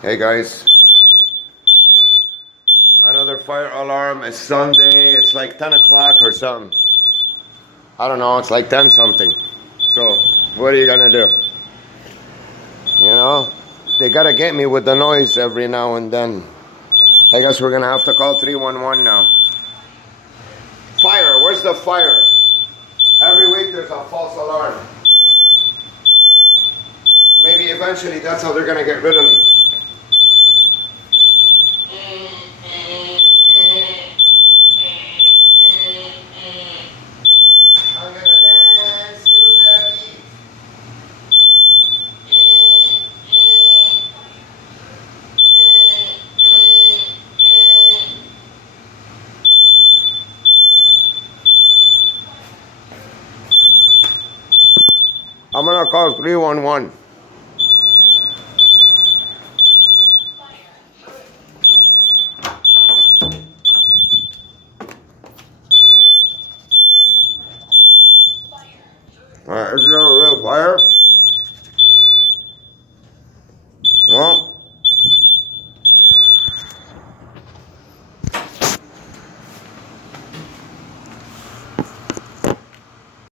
Hey guys, another fire alarm. It's Sunday. It's like 10 o'clock or something. I don't know. It's like 10 something. So, what are you gonna do? You know, they gotta get me with the noise every now and then. I guess we're gonna have to call 311 now. Fire, where's the fire? Every week there's a false alarm. Maybe eventually that's how they're gonna get rid of me. I'm gonna dance to the beat. I'm gonna call 311. Is there a real fire? Well,